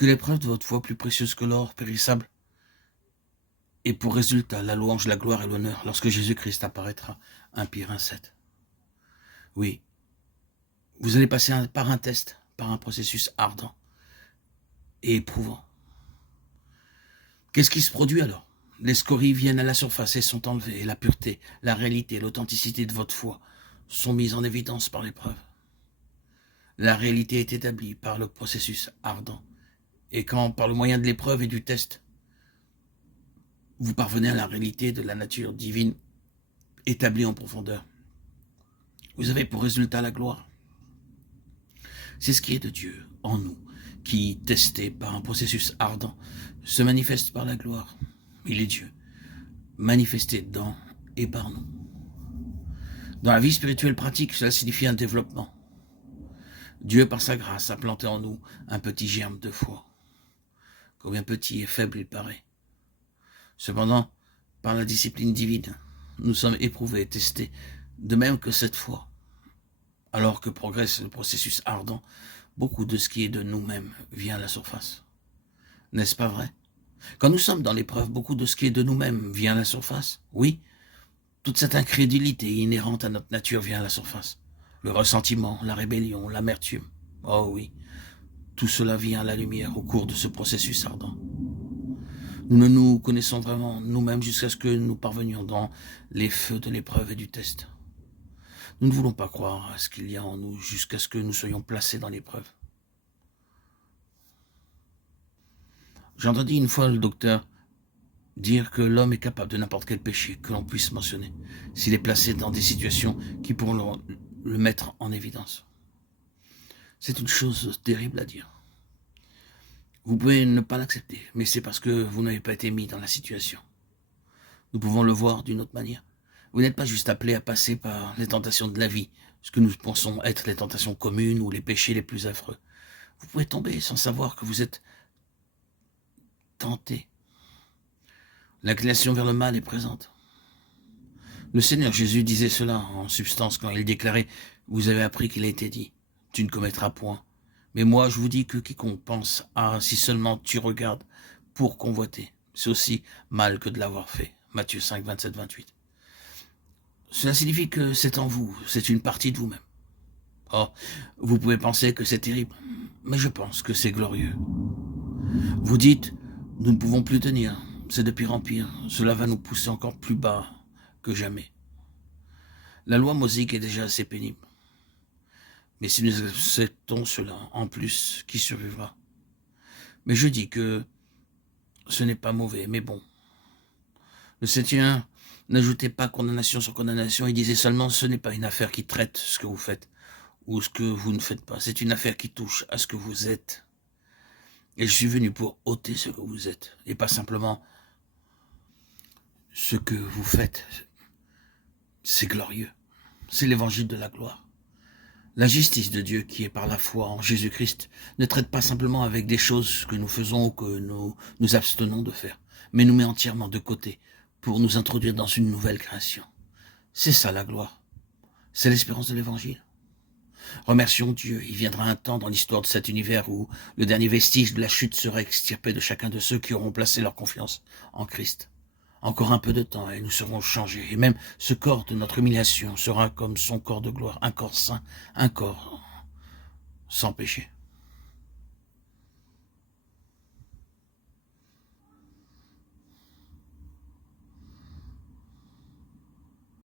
que l'épreuve de votre foi plus précieuse que l'or périssable ait pour résultat la louange, la gloire et l'honneur lorsque Jésus-Christ apparaîtra. 1 Pierre 1,7. Oui, vous allez passer par un test, par un processus ardent et éprouvant. Qu'est-ce qui se produit alors? Les scories viennent à la surface et sont enlevées, et la pureté, la réalité, l'authenticité de votre foi sont mises en évidence par l'épreuve. La réalité est établie par le processus ardent. Et quand, par le moyen de l'épreuve et du test, vous parvenez à la réalité de la nature divine établie en profondeur, vous avez pour résultat la gloire. C'est ce qui est de Dieu en nous, qui, testé par un processus ardent, se manifeste par la gloire. Il est Dieu, manifesté dans et par nous. Dans la vie spirituelle pratique, cela signifie un développement. Dieu, par sa grâce, a planté en nous un petit germe de foi. Combien petit et faible il paraît. Cependant, par la discipline divine, nous sommes éprouvés, testés, de même que cette foi. Alors que progresse le processus ardent, beaucoup de ce qui est de nous-mêmes vient à la surface. N'est-ce pas vrai? Quand nous sommes dans l'épreuve, beaucoup de ce qui est de nous-mêmes vient à la surface. Oui, toute cette incrédulité inhérente à notre nature vient à la surface. Le ressentiment, la rébellion, l'amertume. Oh oui, tout cela vient à la lumière au cours de ce processus ardent. Nous ne nous connaissons vraiment nous-mêmes jusqu'à ce que nous parvenions dans les feux de l'épreuve et du test. Nous ne voulons pas croire à ce qu'il y a en nous jusqu'à ce que nous soyons placés dans l'épreuve. J'ai entendu une fois le docteur dire que l'homme est capable de n'importe quel péché que l'on puisse mentionner, s'il est placé dans des situations qui pourront le mettre en évidence. C'est une chose terrible à dire. Vous pouvez ne pas l'accepter, mais c'est parce que vous n'avez pas été mis dans la situation. Nous pouvons le voir d'une autre manière. Vous n'êtes pas juste appelé à passer par les tentations de la vie, ce que nous pensons être les tentations communes ou les péchés les plus affreux. Vous pouvez tomber sans savoir que vous êtes tenté. L'inclination vers le mal est présente. Le Seigneur Jésus disait cela en substance quand il déclarait « Vous avez appris qu'il a été dit, tu ne commettras point. Mais moi je vous dis que quiconque pense « Ah, si seulement tu regardes pour convoiter, c'est aussi mal que de l'avoir fait. » Matthieu 5, 27, 28. Cela signifie que c'est en vous, c'est une partie de vous-même. Oh, vous pouvez penser que c'est terrible, mais je pense que c'est glorieux. Vous dites « Nous ne pouvons plus tenir, c'est de pire en pire, cela va nous pousser encore plus bas que jamais. » La loi mosique est déjà assez pénible. Mais si nous acceptons cela, en plus, qui survivra? Mais je dis que ce n'est pas mauvais, mais bon. Le Seigneur n'ajoutait pas condamnation sur condamnation, il disait seulement ce n'est pas une affaire qui traite ce que vous faites ou ce que vous ne faites pas, c'est une affaire qui touche à ce que vous êtes. Et je suis venu pour ôter ce que vous êtes, et pas simplement ce que vous faites. C'est glorieux, c'est l'évangile de la gloire. La justice de Dieu qui est par la foi en Jésus-Christ ne traite pas simplement avec des choses que nous faisons ou que nous abstenons de faire, mais nous met entièrement de côté pour nous introduire dans une nouvelle création. C'est ça la gloire, c'est l'espérance de l'évangile. Remercions Dieu, il viendra un temps dans l'histoire de cet univers où le dernier vestige de la chute sera extirpé de chacun de ceux qui auront placé leur confiance en Christ. Encore un peu de temps et nous serons changés. Et même ce corps de notre humiliation sera comme son corps de gloire, un corps saint, un corps sans péché.